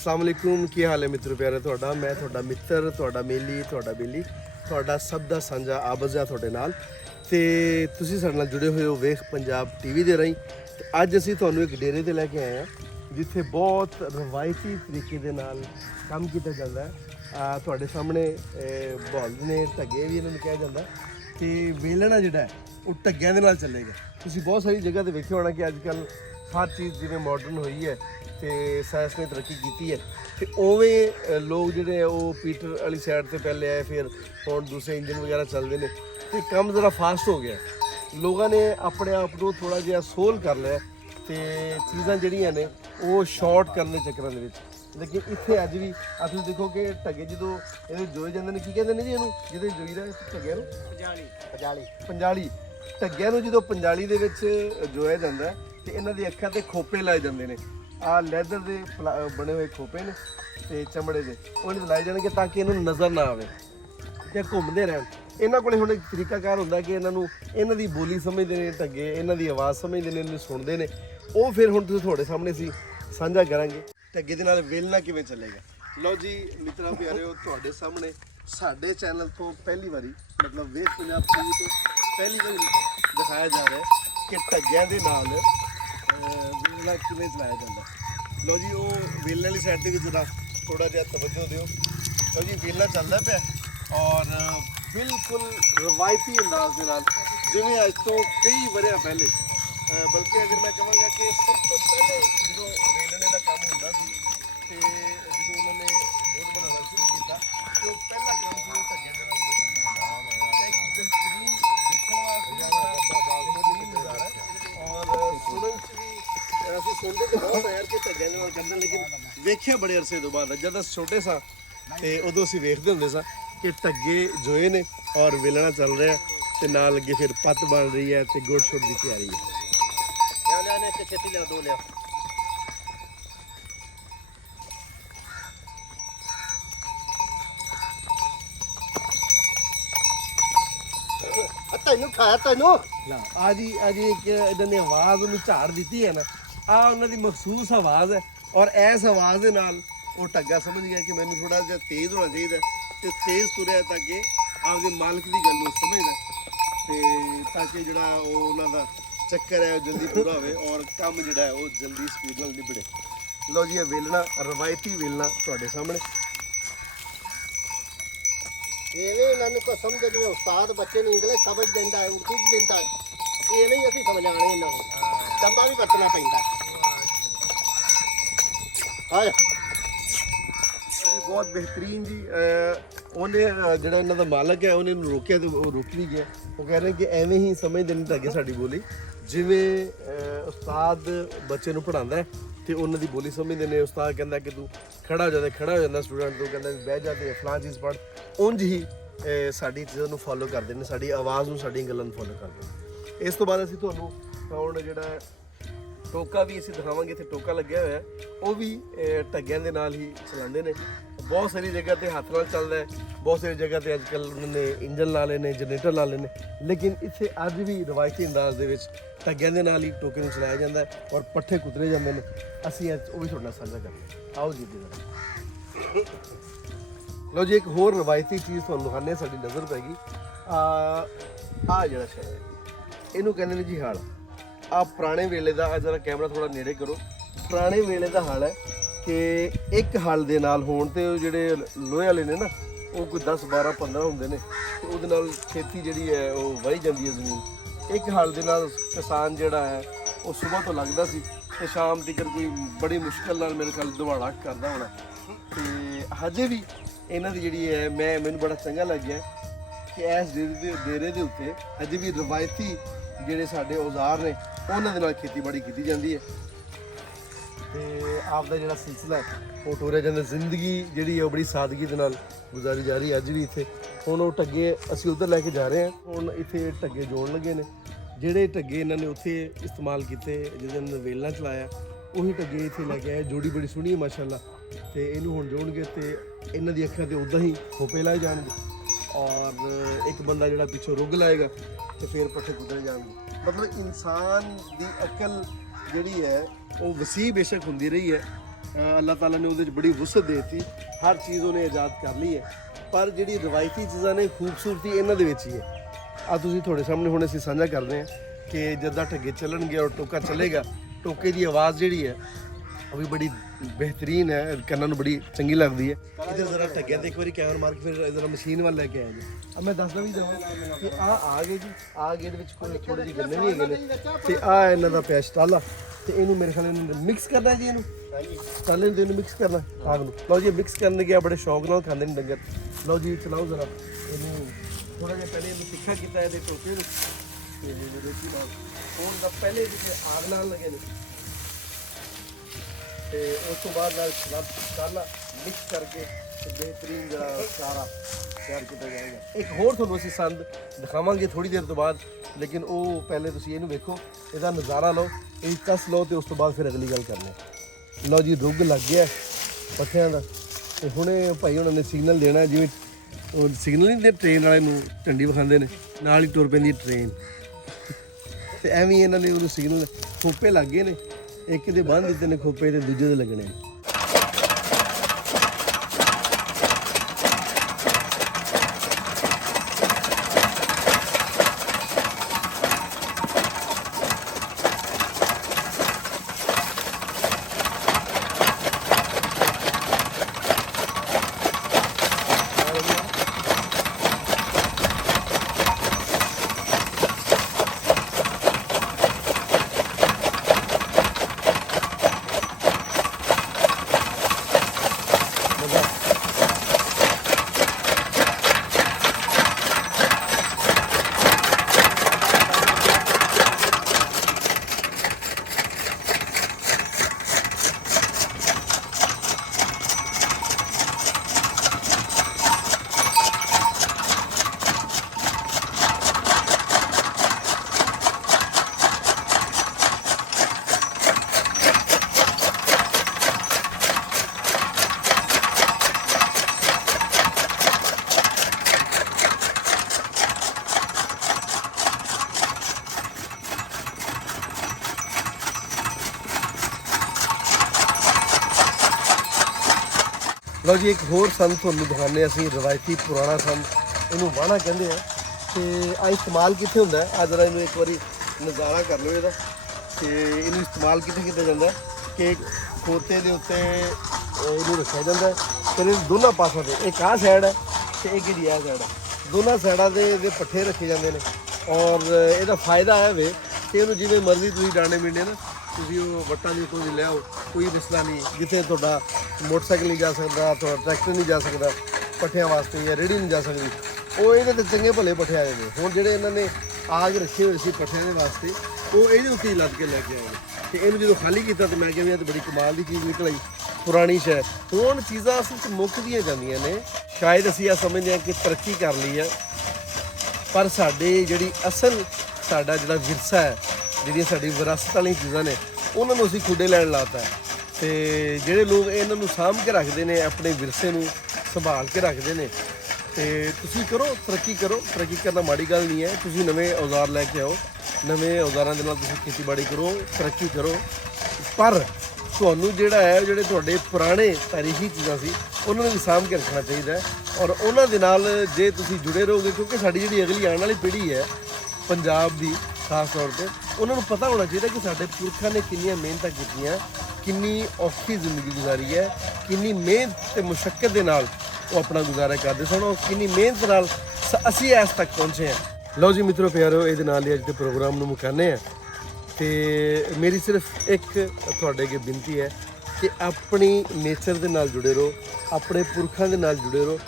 अस्सलाम वालेकुम, की हाल है मित्रों प्यारे ਤੁਹਾਡਾ मैं ਤੁਹਾਡਾ ਮਿੱਤਰ ਤੁਹਾਡਾ ਮੇਲੀ ਤੁਹਾਡਾ ਬੇਲੀ ਤੁਹਾਡਾ ਸਭ ਦਾ ਸਾਂਝਾ ਆਬਜ਼ਾ ਤੁਹਾਡੇ ਨਾਲ ਤੇ ਤੁਸੀਂ ਸਾਡੇ ਨਾਲ ਜੁੜੇ ਹੋਏ ਹੋ ਵੇਖ ਪੰਜਾਬ ਟੀਵੀ ਦੇ ਰਾਹੀਂ। ਤੇ ਅੱਜ ਅਸੀਂ ਤੁਹਾਨੂੰ ਇੱਕ ਡੇਰੇ ਤੇ ਲੈ ਕੇ ਆਏ ਹਾਂ ਜਿੱਥੇ ਬਹੁਤ ਰਵਾਇਤੀ ਤਰੀਕੇ ਦੇ ਨਾਲ ਕੰਮ ਕੀਤਾ ਜਾਂਦਾ ਹੈ। ਤੁਹਾਡੇ ਸਾਹਮਣੇ ਬੌਲਦ ਨੇ ਢੱਗੇ ਵੀ ਇਹਨਾਂ ਨੂੰ ਕਿਹਾ ਜਾਂਦਾ ਕਿ ਵੇਲਣਾ ਜਿਹੜਾ ਉਹ ਢੱਗਿਆਂ ਦੇ ਨਾਲ ਚੱਲੇਗਾ। ਤੁਸੀਂ ਬਹੁਤ ਸਾਰੀ ਜਗ੍ਹਾ ਤੇ ਵੇਖਿਆ ਹੋਣਾ ਕਿ ਅੱਜ ਕੱਲ੍ਹ ਹਰ ਚੀਜ਼ ਜਿਵੇਂ ਮਾਡਰਨ ਹੋਈ ਹੈ ਤੇ ਸਾਇੰਸ ਨੇ ਤਰੱਕੀ ਕੀਤੀ ਹੈ ਤੇ ਉਵੇਂ ਲੋਕ ਜਿਹੜੇ ਉਹ ਪੀਟਰ ਵਾਲੀ ਸਾਈਡ ਤੇ ਪਹਿਲੇ ਆਏ, ਫਿਰ ਹੁਣ ਦੂਸਰੇ ਇੰਜਨ ਵਗੈਰਾ ਚੱਲਦੇ ਨੇ ਤੇ ਕੰਮ ਜ਼ਰਾ ਫਾਸਟ ਹੋ ਗਿਆ। ਲੋਕਾਂ ਨੇ ਆਪਣੇ ਆਪ ਨੂੰ ਥੋੜਾ ਜਿਹਾ ਸੋਲ ਕਰ ਲਿਆ ਤੇ ਚੀਜ਼ਾਂ ਜਿਹੜੀਆਂ ਨੇ ਉਹ ਸ਼ਾਰਟ ਕਰਨ ਦੇ ਚੱਕਰਾਂ ਦੇ ਵਿੱਚ। ਲੇਕਿਨ ਇੱਥੇ ਅੱਜ ਵੀ ਤੁਸੀਂ ਦੇਖੋ ਕਿ ਢੱਗੇ ਜਦੋਂ ਇਹਦੇ ਜੋਏ ਜਾਂਦੇ ਨੇ, ਕੀ ਕਹਿੰਦੇ ਨੇ ਜੀ ਇਹਨੂੰ ਜਿਹਦੇ ਜੋਈਦਾ ਢੱਗਿਆਂ ਨੂੰ? ਪੰਜਾਲੀ। ਢੱਗਿਆਂ ਨੂੰ ਜਦੋਂ ਪੰਜਾਲੀ ਦੇ ਵਿੱਚ ਜੋਇਆ ਜਾਂਦਾ ਤੇ ਇਹਨਾਂ ਦੀ ਅੱਖਾਂ ਤੇ ਖੋਪੇ ਲਾਏ ਜਾਂਦੇ ਨੇ। ਆਹ ਲੈਦਰ ਦੇ ਬਣੇ ਹੋਏ ਖੋਪੇ ਨੇ ਤੇ ਚਮੜੇ ਦੇ, ਉਹ ਨਹੀਂ ਲਾਏ ਜਾਣਗੇ ਤਾਂ ਕਿ ਇਹਨੂੰ ਨਜ਼ਰ ਨਾ ਆਵੇ ਤੇ ਘੁੰਮਦੇ ਰਹਿਣ। ਇਹਨਾਂ ਕੋਲੇ ਹੁਣ ਇੱਕ ਤਰੀਕਾਕਾਰ ਹੁੰਦਾ ਕਿ ਇਹਨਾਂ ਨੂੰ ਇਹਨਾਂ ਦੀ ਬੋਲੀ ਸਮਝਦੇ ਨੇ ਢੱਗੇ, ਇਹਨਾਂ ਦੀ ਆਵਾਜ਼ ਸਮਝਦੇ ਨੇ, ਇਹਨੂੰ ਸੁਣਦੇ ਨੇ। ਉਹ ਫਿਰ ਹੁਣ ਤੁਸੀਂ ਤੁਹਾਡੇ ਸਾਹਮਣੇ ਸੀ ਸਾਂਝਾ ਕਰਾਂਗੇ ਢੱਗੇ ਦੇ ਨਾਲ ਵੇਲਣਾ ਕਿਵੇਂ ਚੱਲੇਗਾ। ਲਓ ਜੀ ਮਿੱਤਰਾਂ ਪਿਆਰਿਓ, ਤੁਹਾਡੇ ਸਾਹਮਣੇ ਸਾਡੇ ਚੈਨਲ ਤੋਂ ਪਹਿਲੀ ਵਾਰੀ ਮਤਲਬ ਵੇਖ ਪੰਜਾਬ ਟੀਵੀ ਤੋਂ ਪਹਿਲੀ ਵਾਰੀ ਦਿਖਾਇਆ ਜਾ ਰਿਹਾ ਕਿ ਢੱਗਿਆਂ ਦੇ ਨਾਲ ਵੇਲਣਾ ਕਿਵੇਂ ਚਲਾਇਆ ਜਾਂਦਾ। ਲਓ ਜੀ ਉਹ ਵੇਲਣੇ ਵਾਲੀ ਸਾਈਡ ਤੇ ਵੀ ਜਰਾ ਥੋੜਾ ਜਿਹਾ ਤਵੱਜੋ ਦਿਓ। ਲਓ ਜੀ ਵੇਲਣਾ ਚੱਲਦਾ ਪਿਆ ਔਰ ਬਿਲਕੁਲ ਰਵਾਇਤੀ ਅੰਦਾਜ਼ ਦੇ ਨਾਲ ਜਿਵੇਂ ਅੱਜ ਤੋਂ ਕਈ ਵਰ੍ਹਿਆਂ ਪਹਿਲੇ, ਬਲਕਿ ਅਗਰ ਮੈਂ ਕਹਾਂਗਾ ਕਿ ਸਭ ਤੋਂ ਪਹਿਲੇ ਜਦੋਂ ਵੇਲਣੇ ਦਾ ਕੰਮ ਹੁੰਦਾ ਸੀ ਤੇ ਜਦੋਂ ਉਹਨਾਂ ਨੇ ਦੁੱਧ ਬਣਾਉਣਾ ਸ਼ੁਰੂ ਕੀਤਾ ਤੇ ਉਹ ਪਹਿਲਾ ਕੰਮ ਸੀ ਉਹ ਢੱਗੇ ਦੇ ਨਾਲ ਇੱਕ ਬਿਹਤਰੀਨ ਦੇਖਣ ਵਾਸਤੇ ਨਜ਼ਾਰਾ ਔਰ ਸੁਣਨ ਚ ਵੀ ਅਸੀਂ ਸੁਣਦੇ ਤਾਂ ਬਹੁਤ ਯਾਰ ਕਿ ਢੱਗਿਆਂ ਦੇ ਨਾਲ ਕਰਨਾ, ਲੇਕਿਨ ਵੇਖਿਆ ਬੜੇ ਅਰਸੇ ਤੋਂ ਬਾਅਦ। ਜਦ ਅਸੀਂ ਛੋਟੇ ਸਾਂ ਤੇ ਉਦੋਂ ਅਸੀਂ ਵੇਖਦੇ ਹੁੰਦੇ ਸਾਂ ਕਿ ਢੱਗੇ ਜੋਏ ਨੇ ਔਰ ਵੇਲਣਾ ਚੱਲ ਰਿਹਾ ਤੇ ਨਾਲ ਅੱਗੇ ਫਿਰ ਪੱਤ ਬਣ ਰਹੀ ਹੈ ਤੇ ਗੁੜ ਛੁੱਟ ਦੀ ਤਿਆਰੀ ਹੈ। ਲਿਆ ਨੇ ਛੇਤੀ ਲਿਆ, ਦੋ ਲਿਆ। ਤੈਨੂੰ ਖਾਇਆ ਤੈਨੂੰ ਆ ਜੀ ਇੱਕ ਇਦਾਂ ਦੀ ਆਵਾਜ਼ ਉਹਨੂੰ ਝਾੜ ਦਿੱਤੀ ਹੈ ਨਾ, ਆ ਉਹਨਾਂ ਦੀ ਮਖਸੂਸ ਆਵਾਜ਼ ਹੈ ਔਰ ਇਸ ਆਵਾਜ਼ ਦੇ ਨਾਲ ਉਹ ਢੱਗਾ ਸਮਝ ਗਿਆ ਕਿ ਮੈਨੂੰ ਥੋੜਾ ਜਿਹਾ ਤੇਜ਼ ਹੋਣਾ ਚਾਹੀਦਾ ਤੇ ਤੇਜ਼ ਤੁਰਿਆ ਤਾਂ ਕਿ ਆਪਦੇ ਮਾਲਕ ਦੀ ਗੱਲ ਨੂੰ ਸਮਝਦਾ ਤੇ ਤਾਂ ਕਿ ਜਿਹੜਾ ਉਹ ਉਹਨਾਂ ਦਾ ਚੱਕਰ ਹੈ ਉਹ ਜਲਦੀ ਪੂਰਾ ਹੋਵੇ ਔਰ ਕੰਮ ਜਿਹੜਾ ਹੈ ਉਹ ਜਲਦੀ ਸਪੀਡ ਨਾਲ ਨਿਬੜੇ। ਲਓ ਜੀ ਇਹ ਵੇਲਣਾ ਰਵਾਇਤੀ ਵੇਲਣਾ ਤੁਹਾਡੇ ਸਾਹਮਣੇ। ਐਵੇਂ ਇਹਨਾਂ ਨੂੰ ਕੋ ਸਮਝ ਜਿਵੇਂ ਉਸਤਾਦ ਬੱਚੇ ਨੂੰ ਇੰਗਲਿਸ਼ ਸਮਝ ਦਿੰਦਾ ਹੈ, ਉਰਦੂ ਦਿੰਦਾ ਹੈ, ਐਵੇਂ ਹੀ ਅਸੀਂ ਸਮਝਾਣੇ ਇਹਨਾਂ ਨੂੰ, ਚੰਬਾ ਵੀ ਵਰਤਣਾ ਪੈਂਦਾ। ਹਾਂ ਬਹੁਤ ਬਿਹਤਰੀਨ ਜੀ। ਉਹਨੇ ਜਿਹੜਾ ਇਹਨਾਂ ਦਾ ਮਾਲਕ ਹੈ ਉਹਨੇ ਇਹਨੂੰ ਰੋਕਿਆ ਤੇ ਉਹ ਰੁਕ ਵੀ ਗਿਆ। ਉਹ ਕਹਿ ਰਹੇ ਕਿ ਐਵੇਂ ਹੀ ਸਮਝਦੇ ਨਹੀਂ ਢੱਗੇ ਸਾਡੀ ਬੋਲੀ, ਜਿਵੇਂ ਉਸਤਾਦ ਬੱਚੇ ਨੂੰ ਪੜ੍ਹਾਉਂਦਾ ਤੇ ਉਹਨਾਂ ਦੀ ਬੋਲੀ ਸਮਝਦੇ ਨੇ। ਉਸਤਾਦ ਕਹਿੰਦਾ ਕਿ ਤੂੰ ਖੜਾ ਹੋ ਜਾਂਦਾ ਸਟੂਡੈਂਟ ਤੋਂ ਕਹਿੰਦਾ ਵੀ ਬਹਿ ਜਾ ਤੇ ਫਲਾਂ ਚੀਜ਼ ਪੜ੍ਹ, ਉਂਝ ਹੀ ਸਾਡੀ ਚੀਜ਼ਾਂ ਨੂੰ ਫੋਲੋ ਕਰਦੇ ਨੇ, ਸਾਡੀ ਆਵਾਜ਼ ਨੂੰ, ਸਾਡੀਆਂ ਗੱਲਾਂ ਨੂੰ ਫੋਲੋ ਕਰਦੇ ਨੇ। ਇਸ ਤੋਂ ਬਾਅਦ ਅਸੀਂ ਤੁਹਾਨੂੰ ਹੁਣ ਜਿਹੜਾ ਟੋਕਾ ਵੀ ਅਸੀਂ ਦਿਖਾਵਾਂਗੇ। ਇੱਥੇ ਟੋਕਾ ਲੱਗਿਆ ਹੋਇਆ, ਉਹ ਵੀ ਢੱਗਿਆਂ ਦੇ ਨਾਲ ਹੀ ਚਲਾਉਂਦੇ ਨੇ। ਬਹੁਤ ਸਾਰੀ ਜਗ੍ਹਾ ਤੇ ਹੱਥ ਨਾਲ ਚੱਲਦਾ ਹੈ, ਬਹੁਤ ਸਾਰੀ ਜਗ੍ਹਾ ਤੇ ਅੱਜ ਕੱਲ੍ਹ ਉਹਨਾਂ ਨੇ ਇੰਜਨ ਲਾ ਲਏ ਨੇ, ਜਨਰੇਟਰ ਲਾ ਲਏ ਨੇ, ਲੇਕਿਨ ਇੱਥੇ ਅੱਜ ਵੀ ਰਵਾਇਤੀ ਅੰਦਾਜ਼ ਦੇ ਵਿੱਚ ਢੱਗਿਆਂ ਦੇ ਨਾਲ ਹੀ ਟੋਕੇ ਨੂੰ ਚਲਾਇਆ ਜਾਂਦਾ ਹੈ ਔਰ ਪੱਠੇ ਕੁਤਰੇ ਜਾਂਦੇ ਨੇ। ਅਸੀਂ ਅੱਜ ਉਹ ਵੀ ਤੁਹਾਡੇ ਨਾਲ ਸਾਂਝਾ ਕਰਦੇ। ਆਓ ਜੀ ਜੀ। ਲਓ ਜੀ ਇੱਕ ਹੋਰ ਰਵਾਇਤੀ ਚੀਜ਼ ਤੁਹਾਨੂੰ ਦਿਖਾਉਂਦੇ, ਸਾਡੀ ਨਜ਼ਰ ਪੈ ਗਈ। ਆਹ ਜਿਹੜਾ ਸ਼ਹਿਰ ਹੈ ਇਹਨੂੰ ਕਹਿੰਦੇ ਨੇ ਜੀ ਹਲ। ਆਹ ਪੁਰਾਣੇ ਵੇਲੇ ਦਾ, ਜਰਾ ਕੈਮਰਾ ਥੋੜਾ ਨੇੜੇ ਕਰੋ, ਪੁਰਾਣੇ ਵੇਲੇ ਦਾ ਹਲ ਹੈ ਕਿ ਇੱਕ ਹਲ ਦੇ ਨਾਲ ਹੋਣ ਤੇ ਉਹ ਜਿਹੜੇ ਲੋਹੇ ਵਾਲੇ ਨੇ ਨਾ ਉਹ ਕੋਈ 10 12 15 ਹੁੰਦੇ ਨੇ ਤੇ ਉਹਦੇ ਨਾਲ ਖੇਤੀ ਜਿਹੜੀ ਹੈ ਉਹ ਵਾਹੀ ਜਾਂਦੀ ਹੈ ਜ਼ਮੀਨ। ਇੱਕ ਹਲ ਦੇ ਨਾਲ ਕਿਸਾਨ ਜਿਹੜਾ ਹੈ ਉਹ ਸਵੇਰ ਤੋਂ ਲੱਗਦਾ ਸੀ ਤੇ ਸ਼ਾਮ ਤੱਕ ਕੋਈ ਬੜੀ ਮੁਸ਼ਕਲ ਨਾਲ ਮੇਰੇ ਖਿਆਲ ਦਵਾੜਾ ਕਰਦਾ ਹੋਣਾ। ਤੇ ਹਜੇ ਵੀ ਇਹਨਾਂ ਦੀ ਜਿਹੜੀ ਹੈ ਮੈਨੂੰ ਬੜਾ ਚੰਗਾ ਲੱਗਿਆ ਕਿ ਇਸ ਡੇਰੇ ਦੇ ਉੱਤੇ ਹਜੇ ਵੀ ਰਵਾਇਤੀ ਜਿਹੜੇ ਸਾਡੇ ਔਜ਼ਾਰ ਨੇ ਉਹਨਾਂ ਦੇ ਨਾਲ ਖੇਤੀਬਾੜੀ ਕੀਤੀ ਜਾਂਦੀ ਹੈ ਤੇ ਆਪ ਦਾ ਜਿਹੜਾ ਸਿਲਸਿਲਾ ਉਹ ਟੋਰਿਆ ਜਾਂਦਾ। ਜ਼ਿੰਦਗੀ ਜਿਹੜੀ ਹੈ ਉਹ ਬੜੀ ਸਾਦਗੀ ਦੇ ਨਾਲ ਗੁਜ਼ਾਰੀ ਜਾ ਰਹੀ ਹੈ ਅੱਜ ਵੀ ਇੱਥੇ। ਹੁਣ ਉਹ ਢੱਗੇ ਅਸੀਂ ਉੱਧਰ ਲੈ ਕੇ ਜਾ ਰਹੇ ਹਾਂ, ਹੁਣ ਇੱਥੇ ਢੱਗੇ ਜੋੜਨ ਲੱਗੇ ਨੇ। ਜਿਹੜੇ ਢੱਗੇ ਇਹਨਾਂ ਨੇ ਉੱਥੇ ਇਸਤੇਮਾਲ ਕੀਤੇ ਜਿਹਦੇ ਨਾਲ ਵੇਲਣਾ ਚਲਾਇਆ, ਉਹੀ ਢੱਗੇ ਇੱਥੇ ਲੈ ਕੇ ਆਏ। ਜੋੜੀ ਬੜੀ ਸੋਹਣੀ ਹੈ ਮਾਸ਼ਾਅੱਲਾ ਤੇ ਇਹਨੂੰ ਹੁਣ ਜੋੜਨਗੇ ਤੇ ਇਹਨਾਂ ਦੀ ਅੱਖਾਂ ਤੇ ਉੱਦਾਂ ਹੀ ਖੋਪੇ ਲਾਏ ਜਾਣਗੇ ਔਰ ਇੱਕ ਬੰਦਾ ਜਿਹੜਾ ਪਿੱਛੋਂ ਰੁੱਗ ਲਾਏਗਾ ਤੇ ਫਿਰ ਪੱਠੇ ਕੁਤਰੇ ਜਾਣਗੇ। ਮਤਲਬ ਇਨਸਾਨ ਦੀ ਅਕਲ ਜਿਹੜੀ ਹੈ ਉਹ ਵਸੀਹ ਬੇਸ਼ੱਕ ਹੁੰਦੀ ਰਹੀ ਹੈ ਅੱਲਾਹ ਤਾਲਾ ਨੇ ਉਹਦੇ 'ਚ ਬੜੀ ਵੁਸਅਤ ਦੇ ਦਿੱਤੀ, ਹਰ ਚੀਜ਼ ਉਹਨੇ ਆਜ਼ਾਦ ਕਰ ਲਈ ਹੈ। ਪਰ ਜਿਹੜੀ ਰਵਾਇਤੀ ਚੀਜ਼ਾਂ ਨੇ ਖੂਬਸੂਰਤੀ ਇਹਨਾਂ ਦੇ ਵਿੱਚ ਹੀ ਹੈ। ਆ ਤੁਸੀਂ ਤੁਹਾਡੇ ਸਾਹਮਣੇ ਹੁਣ ਅਸੀਂ ਸਾਂਝਾ ਕਰਦੇ ਹਾਂ ਕਿ ਜਦਾਂ ਢੱਗੇ ਚੱਲਣਗੇ ਔਰ ਟੋਕਾ ਚੱਲੇਗਾ, ਟੋਕੇ ਦੀ ਆਵਾਜ਼ ਜਿਹੜੀ ਹੈ ਉਹ ਵੀ ਬੜੀ ਬਿਹਤਰੀਨ ਹੈ, ਕੰਨਾਂ ਨੂੰ ਬੜੀ ਚੰਗੀ ਲੱਗਦੀ ਹੈ। ਇਧਰ ਜ਼ਰਾ ਢੱਗਿਆ ਤੇ ਇੱਕ ਵਾਰੀ ਕੈਮਰਾ ਮਾਰ ਕੇ ਫਿਰ ਜ਼ਰਾ ਮਸ਼ੀਨ ਵੱਲ ਲੈ ਕੇ ਆਇਆ ਜੀ। ਆ ਮੈਂ ਦੱਸਦਾ ਵੀ ਜਾਵਾਂ ਕਿ ਆ ਗਏ ਜੀ, ਆ ਗਏ ਇਹਦੇ ਵਿੱਚ ਕੋਈ ਥੋੜੇ ਜਿਹੇ ਗੰਨੇ ਵੀ ਹੈਗੇ ਨੇ ਤੇ ਆ ਇਹਨਾਂ ਦਾ ਪਿਆ ਸ਼ਟਾਲਾ ਤੇ ਇਹਨੂੰ ਮੇਰੇ ਖਿਆਲ ਇਹਨੂੰ ਮਿਕਸ ਕਰਨਾ ਜੀ, ਇਹਨੂੰ ਸ਼ਟਾਲੇ ਨੂੰ ਮਿਕਸ ਕਰਨਾ ਆਗ ਨੂੰ। ਲਓ ਜੀ ਮਿਕਸ ਕਰਨ ਗਿਆ, ਬੜੇ ਸ਼ੌਕ ਨਾਲ ਖਾਂਦੇ ਨੇ ਡੰਗਰ। ਲਓ ਜੀ ਚਲਾਓ ਜ਼ਰਾ ਇਹਨੂੰ, ਥੋੜਾ ਜਿਹਾ ਪਹਿਲੇ ਇਹਨੂੰ ਤਿੱਖਾ ਕੀਤਾ ਇਹਦੇ ਟੋਕੇ ਨੂੰ ਤੇ ਰੋਟੀ ਨਾਲ ਹੁਣ ਦਾ ਪਹਿਲੇ ਜਿੱਥੇ ਆਗ ਨਾਲ ਲੱਗੇ ਨੇ ਤੇ ਉਸ ਤੋਂ ਬਾਅਦ ਨਾਲ ਮਸਾਲਾ ਮਿਕਸ ਕਰਕੇ ਤੇ ਬਿਹਤਰੀਨ ਜਿਹੜਾ ਸਾਰਾ ਤਿਆਰ ਕੀਤਾ ਜਾਏਗਾ। ਇੱਕ ਹੋਰ ਤੁਹਾਨੂੰ ਅਸੀਂ ਸੰਦ ਦਿਖਾਵਾਂਗੇ ਥੋੜੀ ਦੇਰ ਤੋਂ ਬਾਅਦ, ਲੇਕਿਨ ਉਹ ਪਹਿਲੇ ਤੁਸੀਂ ਇਹਨੂੰ ਵੇਖੋ, ਇਹਦਾ ਨਜ਼ਾਰਾ ਲਓ, ਇਹ ਕਸ ਲਓ ਤੇ ਉਸ ਤੋਂ ਬਾਅਦ ਫਿਰ ਅਗਲੀ ਗੱਲ ਕਰਨੀ। ਲਓ ਜੀ ਰੁੱਗ ਲੱਗ ਗਿਆ ਪੱਠਿਆਂ ਦਾ ਤੇ ਹੁਣੇ ਭਾਈ ਉਹਨਾਂ ਨੇ ਸਿਗਨਲ ਦੇਣਾ, ਜਿਵੇਂ ਉਹ ਸਿਗਨਲ ਨਹੀਂ ਦੇ ਟ੍ਰੇਨ ਵਾਲੇ ਨੂੰ ਝੰਡੀ ਵਿਖਾਉਂਦੇ ਨੇ, ਨਾਲ ਹੀ ਤੁਰ ਪੈਂਦੀ ਟ੍ਰੇਨ ਤੇ ਐਵੇਂ ਇਹਨਾਂ ਨੇ ਉਹਨੂੰ ਸਿਗਨਲ ਖੋਪੇ ਲੱਗ ਗਏ ਨੇ, ਇੱਕ ਦੇ ਬੰਨ੍ਹ ਦਿੱਤੇ ਨੇ ਖੋਪੇ ਤੇ ਦੂਜੇ ਦੇ ਲੱਗਣੇ ਨੇ। ਲਓ ਜੀ ਇੱਕ ਹੋਰ ਸੰਦ ਤੁਹਾਨੂੰ ਦਿਖਾਉਂਦੇ ਅਸੀਂ, ਰਵਾਇਤੀ ਪੁਰਾਣਾ ਸੰਦ, ਇਹਨੂੰ ਵਾਹਣਾ ਕਹਿੰਦੇ ਆ ਤੇ ਆ ਇਸਤੇਮਾਲ ਕਿੱਥੇ ਹੁੰਦਾ ਆ ਜਰਾ ਇਹਨੂੰ ਇੱਕ ਵਾਰੀ ਨਜ਼ਾਰਾ ਕਰ ਲਓ ਇਹਦਾ। ਤੇ ਇਹਨੂੰ ਇਸਤੇਮਾਲ ਕਿੱਥੇ ਕੀਤਾ ਜਾਂਦਾ ਕਿ ਖੋਤੇ ਦੇ ਉੱਤੇ ਇਹਨੂੰ ਰੱਖਿਆ ਜਾਂਦਾ, ਫਿਰ ਇਹ ਦੋਨਾਂ ਪਾਸਿਆਂ ਤੇ, ਇੱਕ ਆਹ ਸਾਈਡ ਹੈ ਤੇ ਇੱਕ ਜਿਹੜੀ ਇਹ ਸਾਈਡ ਹੈ, ਦੋਨਾਂ ਸਾਈਡਾਂ ਦੇ ਇਹਦੇ ਪੱਠੇ ਰੱਖੇ ਜਾਂਦੇ ਨੇ। ਔਰ ਇਹਦਾ ਫਾਇਦਾ ਇਹ ਵੇ ਕਿ ਇਹਨੂੰ ਜਿਵੇਂ ਮਰਜ਼ੀ ਤੁਸੀਂ ਡਾਂਡੇ ਮਿੰਡੇ ਨਾ ਤੁਸੀਂ ਉਹ ਵੱਟਾਂ ਦੀ ਉੱਤੋਂ ਦੀ ਲੈ ਆਓ, ਕੋਈ ਮਸਲਾ ਨਹੀਂ। ਜਿੱਥੇ ਤੁਹਾਡਾ ਮੋਟਰਸਾਈਕਲ ਨਹੀਂ ਜਾ ਸਕਦਾ, ਤੁਹਾਡਾ ਟਰੈਕਟਰ ਨਹੀਂ ਜਾ ਸਕਦਾ ਪੱਠਿਆਂ ਵਾਸਤੇ, ਜਾਂ ਰੇਹੜੀ ਨਹੀਂ ਜਾ ਸਕਦੀ, ਉਹ ਇਹਦੇ ਤੇ ਚੰਗੇ ਭਲੇ ਪੱਠੇ ਆਏ ਨੇ। ਹੁਣ ਜਿਹੜੇ ਇਹਨਾਂ ਨੇ ਆਗ ਰੱਖੇ ਹੋਏ ਸੀ ਪੱਠਿਆਂ ਦੇ ਵਾਸਤੇ, ਉਹ ਇਹਦੇ ਉੱਤੇ ਹੀ ਲੱਦ ਕੇ ਲੈ ਕੇ ਆਏ ਤੇ ਇਹਨੂੰ ਜਦੋਂ ਖਾਲੀ ਕੀਤਾ ਤਾਂ ਮੈਂ ਕਿਹਾ ਵੀ ਇਹ ਤਾਂ ਬੜੀ ਕਮਾਲ ਦੀ ਚੀਜ਼ ਨਿਕਲ ਆਈ, ਪੁਰਾਣੀ ਸ਼ੈ। ਹੁਣ ਚੀਜ਼ਾਂ ਅਸਲ 'ਚ ਮੁੱਕਦੀਆਂ ਜਾਂਦੀਆਂ ਨੇ। ਸ਼ਾਇਦ ਅਸੀਂ ਇਹ ਸਮਝਦੇ ਹਾਂ ਕਿ ਤਰੱਕੀ ਕਰ ਲਈ ਹੈ, ਪਰ ਸਾਡੇ ਜਿਹੜੀ ਅਸਲ ਸਾਡਾ ਜਿਹੜਾ ਵਿਰਸਾ ਹੈ, ਜਿਹੜੀਆਂ ਸਾਡੀ ਵਿਰਾਸਤ ਵਾਲੀਆਂ ਚੀਜ਼ਾਂ ਨੇ, ਉਹਨਾਂ ਨੂੰ ਅਸੀਂ ਖੁੱਡੇ ਲੈਣ ਲਾਤਾ ਹੈ। ਤੇ ਜਿਹੜੇ ਲੋਕ ਇਹਨਾਂ ਨੂੰ ਸਾਂਭ ਕੇ ਰੱਖਦੇ ਨੇ, ਆਪਣੇ ਵਿਰਸੇ ਨੂੰ ਸੰਭਾਲ ਕੇ ਰੱਖਦੇ ਨੇ, ਤੇ ਤੁਸੀਂ ਕਰੋ, ਤਰੱਕੀ ਕਰੋ। ਤਰੱਕੀ ਕਰਨਾ ਮਾੜੀ ਗੱਲ ਨਹੀਂ ਹੈ। ਤੁਸੀਂ ਨਵੇਂ ਔਜ਼ਾਰ ਲੈ ਕੇ ਆਓ, ਨਵੇਂ ਔਜ਼ਾਰਾਂ ਦੇ ਨਾਲ ਤੁਸੀਂ ਖੇਤੀਬਾੜੀ ਕਰੋ, ਤਰੱਕੀ ਕਰੋ। ਪਰ ਤੁਹਾਨੂੰ ਜਿਹੜਾ ਹੈ, ਜਿਹੜੇ ਤੁਹਾਡੇ ਪੁਰਾਣੇ ਤਾਰੀਖੀ ਚੀਜ਼ਾਂ ਸੀ, ਉਹਨਾਂ ਨੂੰ ਵੀ ਸਾਂਭ ਕੇ ਰੱਖਣਾ ਚਾਹੀਦਾ ਹੈ। ਔਰ ਉਹਨਾਂ ਦੇ ਨਾਲ ਜੇ ਤੁਸੀਂ ਜੁੜੇ ਰਹੋਗੇ, ਕਿਉਂਕਿ ਸਾਡੀ ਜਿਹੜੀ ਅਗਲੀ ਆਉਣ ਵਾਲੀ ਪੀੜ੍ਹੀ ਹੈ ਪੰਜਾਬ ਦੀ ਖਾਸ ਤੌਰ 'ਤੇ, ਉਹਨਾਂ ਨੂੰ ਪਤਾ ਹੋਣਾ ਚਾਹੀਦਾ ਕਿ ਸਾਡੇ ਪੁਰਖਾਂ ਨੇ ਕਿੰਨੀਆਂ ਮਿਹਨਤਾਂ ਕੀਤੀਆਂ, ਕਿੰਨੀ ਔਖੀ ਜ਼ਿੰਦਗੀ ਗੁਜ਼ਾਰੀ ਹੈ, ਕਿੰਨੀ ਮਿਹਨਤ ਤੇ ਮੁਸ਼ੱਕਤ ਦੇ ਨਾਲ ਉਹ ਆਪਣਾ ਗੁਜ਼ਾਰਾ ਕਰਦੇ ਸਨ, ਔਰ ਕਿੰਨੀ ਮਿਹਨਤ ਨਾਲ ਅਸੀਂ ਇਸ ਤੱਕ ਪਹੁੰਚੇ ਹਾਂ। ਲਓ ਜੀ ਮਿੱਤਰੋ ਪਿਆਰਿਓ, ਇਹਦੇ ਨਾਲ ਹੀ ਅੱਜ ਦੇ ਪ੍ਰੋਗਰਾਮ ਨੂੰ ਮੁਕਾਉਂਦੇ ਹਾਂ। ਤੇ ਮੇਰੀ ਸਿਰਫ ਇੱਕ ਤੁਹਾਡੇ ਅੱਗੇ ਬੇਨਤੀ ਹੈ ਕਿ ਆਪਣੀ ਨੇਚਰ ਦੇ ਨਾਲ ਜੁੜੇ ਰਹੋ, ਆਪਣੇ ਪੁਰਖਾਂ ਦੇ ਨਾਲ ਜੁੜੇ ਰਹੋ।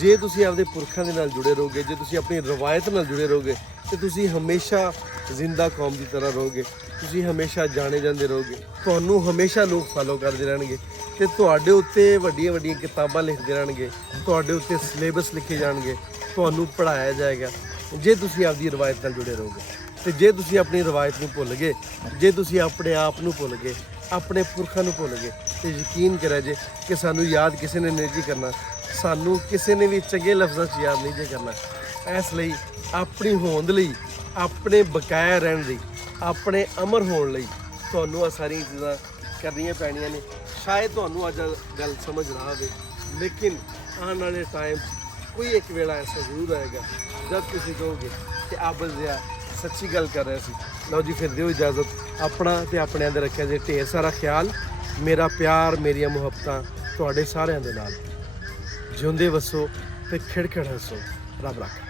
ਜੇ ਤੁਸੀਂ ਆਪਦੇ ਪੁਰਖਾਂ ਦੇ ਨਾਲ ਜੁੜੇ ਰਹੋਗੇ, ਜੇ ਤੁਸੀਂ ਆਪਣੀ ਰਵਾਇਤ ਨਾਲ ਜੁੜੇ ਰਹੋਗੇ, ਤੇ ਤੁਸੀਂ ਹਮੇਸ਼ਾ ਜ਼ਿੰਦਾ ਕੌਮ ਦੀ ਤਰ੍ਹਾਂ ਰਹੋਗੇ, ਤੁਸੀਂ ਹਮੇਸ਼ਾ ਜਾਣੇ ਜਾਂਦੇ ਰਹੋਗੇ, ਤੁਹਾਨੂੰ ਹਮੇਸ਼ਾ ਲੋਕ ਫਾਲੋ ਕਰਦੇ ਰਹਿਣਗੇ ਤੇ ਤੁਹਾਡੇ ਉੱਤੇ ਵੱਡੀਆਂ ਵੱਡੀਆਂ ਕਿਤਾਬਾਂ ਲਿਖਦੇ ਰਹਿਣਗੇ, ਤੁਹਾਡੇ ਉੱਤੇ ਸਿਲੇਬਸ ਲਿਖੇ ਜਾਣਗੇ, ਤੁਹਾਨੂੰ ਪੜ੍ਹਾਇਆ ਜਾਏਗਾ ਜੇ ਤੁਸੀਂ ਆਪਦੀ ਰਵਾਇਤ ਨਾਲ ਜੁੜੇ ਰਹੋਗੇ। ਤੇ ਜੇ ਤੁਸੀਂ ਆਪਣੀ ਰਵਾਇਤ ਨੂੰ ਭੁੱਲ ਗਏ, ਜੇ ਤੁਸੀਂ ਆਪਣੇ ਆਪ ਨੂੰ ਭੁੱਲ ਗਏ, ਆਪਣੇ ਪੁਰਖਾਂ ਨੂੰ ਭੁੱਲ ਗਏ, ਤੇ ਯਕੀਨ ਕਰਿਆ ਜੇ ਕਿ ਸਾਨੂੰ ਯਾਦ ਕਿਸੇ ਨੇ ਨਹੀਂ ਜੀ ਕਰਨਾ, ਸਾਨੂੰ ਕਿਸੇ ਨੇ ਵੀ ਚੰਗੇ ਲਫ਼ਜ਼ਾਂ 'ਚ ਯਾਦ ਨਹੀਂ ਜੇ ਕਰਨਾ। ਇਸ ਲਈ ਆਪਣੀ ਹੋਂਦ ਲਈ, ਆਪਣੇ ਬਕਾਇਆ ਰਹਿਣ ਲਈ, ਆਪਣੇ ਅਮਰ ਹੋਣ ਲਈ ਤੁਹਾਨੂੰ ਇਹ ਸਾਰੀਆਂ ਚੀਜ਼ਾਂ ਕਰਨੀਆਂ ਪੈਣੀਆਂ ਨੇ। ਸ਼ਾਇਦ ਤੁਹਾਨੂੰ ਅੱਜ ਗੱਲ ਸਮਝ ਨਾ ਆਵੇ, ਲੇਕਿਨ ਆਉਣ ਵਾਲੇ ਟਾਈਮ ਕੋਈ ਇੱਕ ਵੇਲਾ ਐਸਾ ਜ਼ਰੂਰ ਆਏਗਾ ਜਦ ਤੁਸੀਂ ਕਹੋਗੇ ਕਿ ਆਬਲ ਜਿਹਾ ਸੱਚੀ ਗੱਲ ਕਰ ਰਿਹਾ ਸੀ। ਲਓ ਜੀ, ਫਿਰ ਦਿਓ ਇਜਾਜ਼ਤ। ਆਪਣਾ ਤੇ ਆਪਣਿਆਂ ਦੇ ਰੱਖਿਆ ਜੇ ਢੇਰ ਸਾਰਾ ਖਿਆਲ। ਮੇਰਾ ਪਿਆਰ, ਮੇਰੀਆਂ ਮੁਹੱਬਤਾਂ ਤੁਹਾਡੇ ਸਾਰਿਆਂ ਦੇ ਨਾਲ। ਜਿਉਂਦੇ ਵਸੋ ਤੇ ਖਿੜਖਿੜ ਹੱਸੋ। ਰੱਬ ਰੱਖਾ।